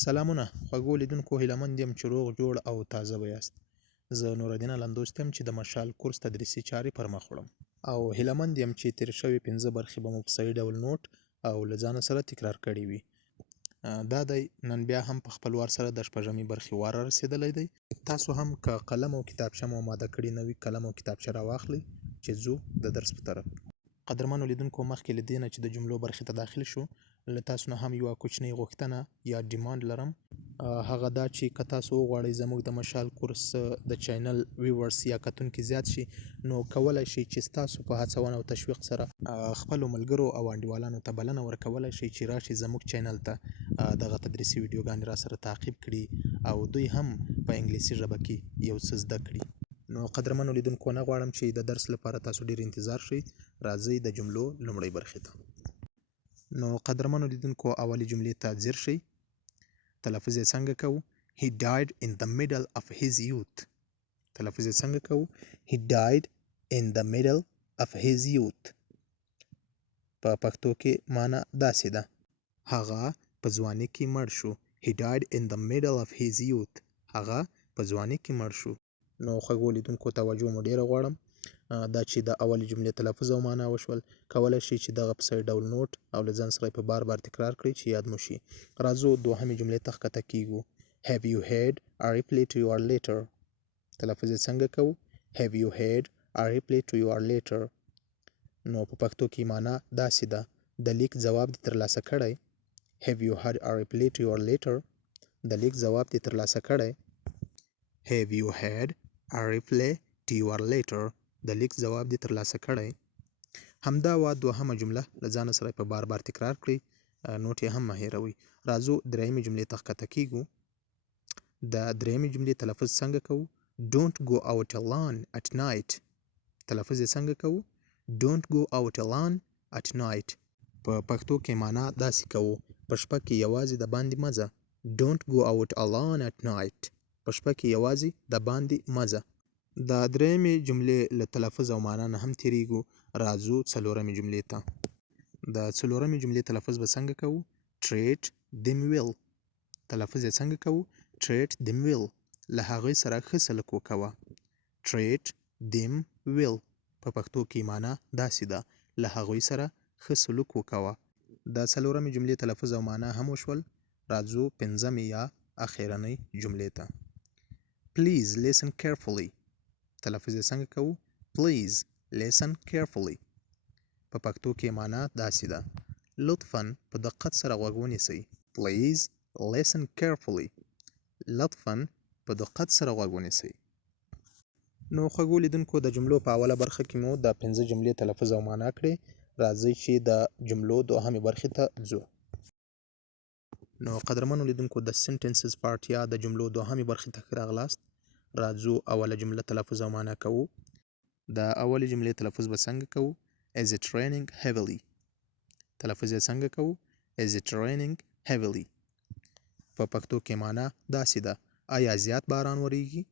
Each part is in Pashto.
سلامونه خوږو لیدونکو، هیله مند یم چې روغ جوړ او تازه به یاست. زه نورالدین لندوست یم چې د مشال کورس تدریسي چارې پر مخ وړم او هیله مند یم چې تیر شوي 15 برخې به مو په صحیح ډول نوټ او له ځانه سره تکرار کړي وي. دا دی نن بیا هم په خپل وار سره د شپږمې برخې وار را رسېدلی دی. تاسو هم که قلم او کتابچه مو اماده کړي نه وي، قلم او کتابچه راواخلئ چې ځو د درس په طرف. قدرمنو لیدونکو، مخکې له دې نه چې د جملو برخې ته داخل شو، له تاسو نه هم یوه کوچنۍ غوښتنه یا ډیمانډ لرم. هغه دا چې که تاسو وغواړئ زموږ د مشال کورس د چینل ویورس یا کتونکي زیات شي، نو کولی شئ چې ستاسو په هڅونه او تشویق سره خپلو ملګرو او انډیوالانو ته بلنه ورکولی شئ چې راشي زموږ چینل ته دغه تدریسي ویډیوګانې را سره تعقیب کړي او دوی هم په انګلیسي ژبه کې یو څه زده کړي. نو قدرمنو لیدونکو، نه غواړم چې د درس لپاره تاسو ډیر انتظار شئ. راځئ د جملو لومړۍ برخې ته. نو قدرمنو لیدونکو، اولې جملې ته ځیر شئ. تلفظ یې څنګه کوو؟ He died in the middle of his youth. تلفظ یې څنګه کوو؟ He died in the middle of his youth. په پښتو کې معنا داسې ده: هغه په ځوانۍ کې مړ شو. He died in the middle of his youth. هغه په ځوانۍ کې مړ شو. نو خوږو لیدونکو، توجه مو ډیره غواړم. دا چې د اولې جملې تلفظ او معنا وشول، کولی شئ چې دغه په صحیح ډول نوټ او له ځان سره په بار بار تکرار کړئ چې یاد مو شي. راځو دوهمې جملې ته ښکته کیږو. Have you had a reply to your letter. تلفظ یې څنګه کوو؟ Have you had a reply to your letter. نو په پښتو کې معنا داسې ده: د لیک ځواب دې ترلاسه کړی. Have you had a reply to your letter. د لیک ځواب دې ترلاسه کړی. Have you had a reply to your letter. د لیک ځواب دې ترلاسه کړی. همدا وا دوهمه جمله له ځان سره په بار بار تکرار کړئ، نوټ یې هم مه هېروئ. راځو درېیمې جملې ته ښکته کیږو. د درېیمې جملې تلفظ څنګه کوو؟ Don't go out alone at night. تلفظ یې څنګه کوو؟ Don't go out alone at night. په پښتو کې معنا داسې کوو: په شپه کې یوازې د باندې مه ځه. Don't go out alone at night. په شپه کې یوازې د باندې مه ځه. د درېیمې جملې له تلفظ او معنا نه هم تیریږو. راځو څلورمې جملې ته. د څلورمې جملې تلفظ به څنګه کوو؟ Treat them well. تلفظ یې څنګه کوو؟ Treat them well. له هغوی سره ښه سلوک وکوه. Treat them well. په پښتو کې معنا داسې ده: له هغوی سره ښه سلوک وکوه. د څلورمې جملې تلفظ او معنا هم وشول. راځو پنځمې یا اخیرنۍ جملې ته. Please listen carefully. تلفظ یې څنګه کوو؟ Please listen carefully. په پښتو کې معنا داسې ده: لطفاً په دقت سره غوږ ونیسئ. Please listen carefully. لطفاً په دقت سره غوږ ونیسئ. نو خوږو لیدونکو، د جملو په اوله برخه کې مو د 5 جملې تلفظ او معنا کړې. راځئ چې د جملو دوهمې برخې ته ځو. نو قدرمنو لیدونکو، د sentences part یا د جملو دوهمې برخې ته ښه راغلاست. راځو اوله جمله تلفظ او معنا کوو. د اولې جملې تلفظ به څنګه کوو؟ Is it raining heavily. تلفظ یې څنګه کوو؟ Is it raining heavily. په پښتو کې معنا داسې ده: آیا زیات باران وریږي؟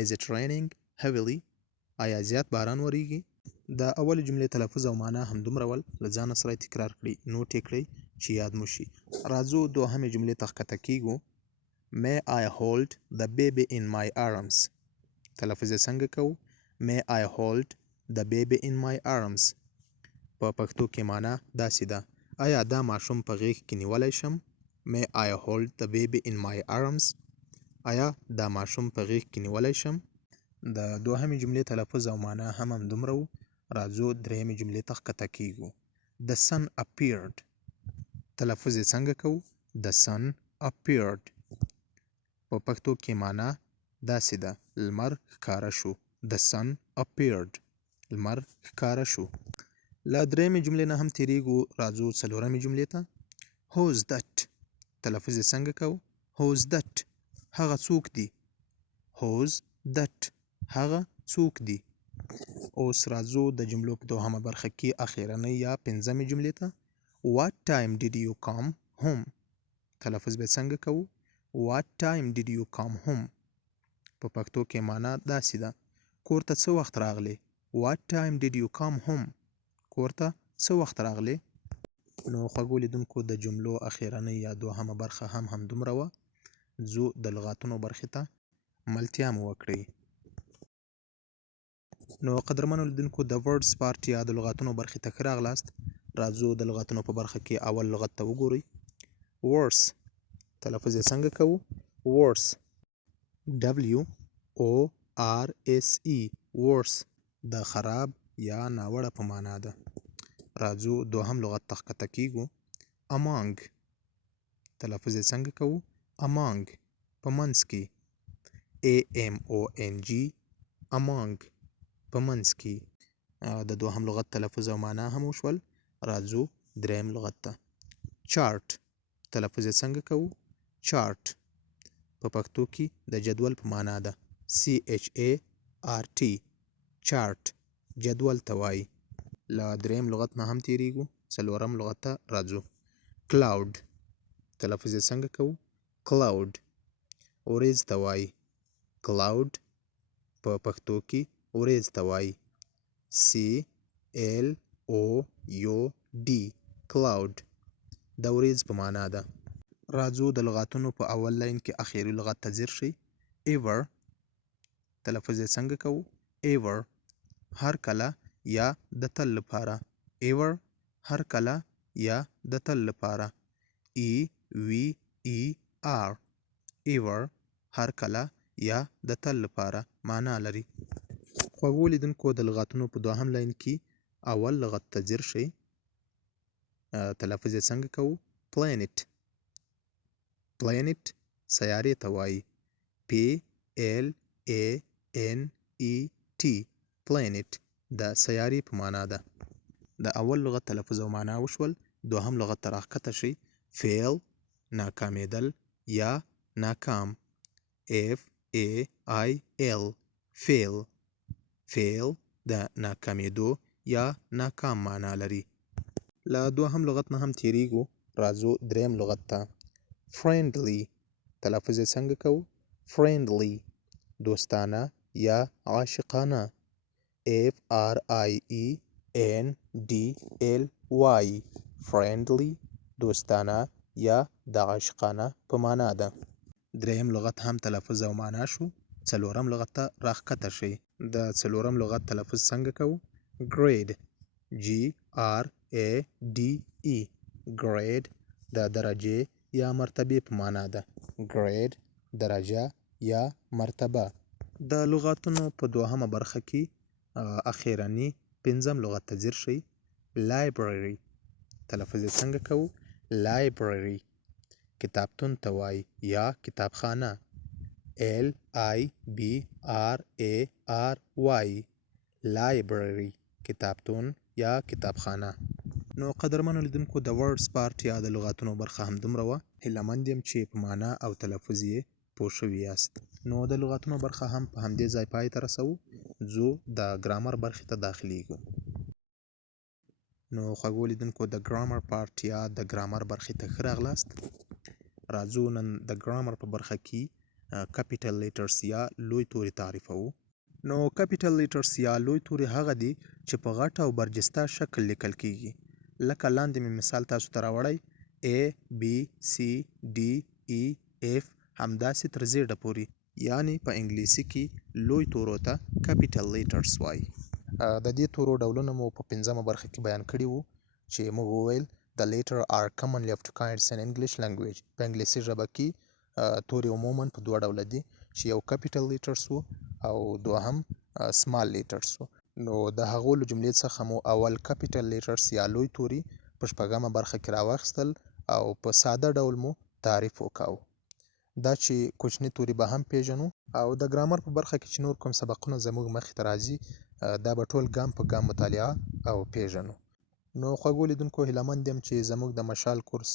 Is it raining heavily. آیا زیات باران وریږي. د اولې جملې تلفظ او معنا همدومره ول، له ځان سره تکرار کړئ، نوټ یې کړئ چې یاد مو شي. راځو دوهمې جملې ته ښکته کیږو. May I hold the baby in my arms. تلفظ یې څنګه کوو؟ May I hold the baby in my arms. په پښتو کې معنا داسې ده: آیا دا ماشوم په غېږ کې نیولی شم؟ May I hold the baby in my arms. آیا دا ماشوم په غېږ کې نیولی شم؟ د دوهمې جملې تلفظ او معنا هم همدومره و. راځو درېیمې جملې ته ښکته کیږو. The sun appeared. تلفظ یې څنګه کوو؟ The sun appeared. په پښتو کې معنا داسې ده: لمر ښکاره شو. The sun appeared. لمر ښکاره شو. له درېیمې جملې نه هم تیریږو. راځو څلورمې جملې ته. Who's that. تلفظ یې څنګه کوو؟ Who's that. هغه څوک دی. Who's that. هغه څوک دی. اوس راځو د جملو په دوهمه برخه کې اخیرنۍ یا پنځمې جملې ته. What time did you come home. تلفظ به څنګه کوو؟ What time did you come home. په پښتو کې معنا داسې ده: کور ته څه وخت راغلې. What time did you come home. کور ته څه وخت راغلې. نو خوږو لیدونکو د جملو اخیرنۍ یا دوهمه برخه هم همدومره وه. ځو د لغاتونو برخې ته. ملتیا مو وکړئ. نو قدرمنو لیدونکو د ورډز پارت یا د لغاتونو برخې ته ښه راغلاست. راځو د لغاتونو په برخه کې اول لغت ته وګورئ. ورس تلفظ یې څنګه کوو؟ ورس WORSE ورس د خراب یا ناوړه په معنا ده. راځو دوهم لغت ته ښکته کیږو. امانګ تلفظ یې څنګه کوو؟ امانګ په منځ کې. AMONG امانګ په منځ کې. د دوهم لغت تلفظ او معنا هم وشول. راځو دریم لغت ته. چارت تلفظ یې څنګه کوو؟ چارت په پښتو کې د جدول په معنا ده. CHART چارت جدول ته وایي. له دریم لغت نه هم تیریږو. څلورم لغت ته راځو. کلاود تلفظ یې څنګه کوو؟ کلاود وریځ ته وایي. کلاود په پښتو کې وریځ ته وایي. CLOUD کلاود د وریځ په معنا ده. راځو د لغاتونو په اول لاین کې اخیری لغت ته ځیر شئ. ایور تلفظ یې څنګه کوو؟ ایور هر کله یا د تل لپاره. ایور هر کله یا د تل لپاره. EVER ایور هر کله یا د تل لپاره معنا لري. خوږو لیدونکو د لغاتونو په دوهم لاین کې اول لغت ته ځیر شئ. تلفظ یې څنګه کوو؟ پلانټ پلانټ سیارې ته وایي. PLANET پلانټ د سیارې په معنا ده. د اول لغت تلفظ او معنا وشول. دوهم لغت ته راښکته شئ. فیل ناکامیدل یا ناکام. FAIL فیل فیل د ناکامیدو یا ناکام معنا لري. له دوهم لغت نه هم تیریږو. راځو دریم لغت ته. فرینډلی تلفظ یې څنګه کوو؟ فرینډلی دوستانه یا عاشقانه. FRIENDLY فرینډلی دوستانه یا د عاشقانه په معنا ده. دریم لغت هم تلفظ او معنا شو. څلورم لغت ته راښکته شئ. د څلورم لغت تلفظ څنګه کوو؟ ګریډ GRADE ګریډ د درجې یا مرتبې په معنا ده. ګریډ درجه یا مرتبه. د لغاتونو په دوهمه برخه کې اخیرني پنځم لغت ته ځیر شئ. لایبرري تلفظ یې څنګه کوو؟ لایبرري کتابتون ته وایي یا کتابخانه. LIBRARY لایبرري کتابتون یا کتابخانه. نو قدرمنو لیدونکو د ورډز پارت یا د لغاتونو برخه همدومره وه. هیله مند یم چې په معنا او تلفظ یې پوه شوي یاست. نو د لغاتونو برخه هم په همدې ځای پای ته رسوو. ځو د ګرامر برخې ته داخلیږو. نو خوږو لیدونکو د ګرامر پارت یا د ګرامر برخې ته ښه راغلاست. راځو نن د ګرامر په برخه کې کاپیټل لیټرز یا لوی توري تعریفوو. نو کاپیټل لیټرز یا لوی توري هغه دي چې په غټ او برجسته شکل لیکل کیږي. لکه لاندې مې مثال تاسو ته راوړی. ABCDEF همداسې تر زیډه پورې. یعنی په انګلیسي کې لوی تورو ته کاپیټل لیټرز وایي. د دې تورو ډولونه مو په پنځمه برخه کې بیان کړي وو چې موږ وویل The latter are commonly of two kinds in English language. په انګلیسي ژبه کې توري عموما په دوه ډوله دي چې یو کاپیټل لیټرز وو او دوهم سمال لیټرز وو. نو د هغو له جملې څخه مو اول کاپیټل لیټرز یا لوی توري په شپږمه برخه کې راواخیستل او په ساده ډول مو تعریف وکاو. دا چې کوچني توري به هم پیژنو او د ګرامر په برخه کې چې نور کوم سبقونه زموږ مخې ته راځي دا به ټول ګام په ګام مطالعه او پیژنو. نو خوږو لیدونکو هیله مند یم چې زموږ د مشال کورس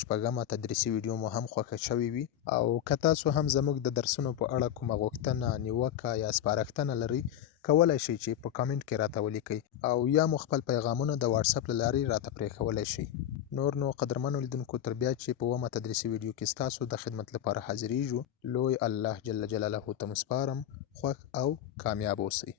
شپږمه تدریسي ویډیو مو هم خوښه شوې وي او که تاسو هم زموږ د درسونو په اړه کومه غوښتنه، نیوکه یا سپارښتنه لرئ کولی شئ چې په کامنټ کې راته ولیکئ او یا مو خپل پیغامونه د واتساپ له لارې راته پرېښولی شئ. نور نو قدرمنو لیدونکو تر بیا چې په اوومه تدریسي ویډیو کې ستاسو د خدمت لپاره حاضریږو. لوی الله جل جلاله ته مو سپارم. خوښ او کامیاب اوسئ.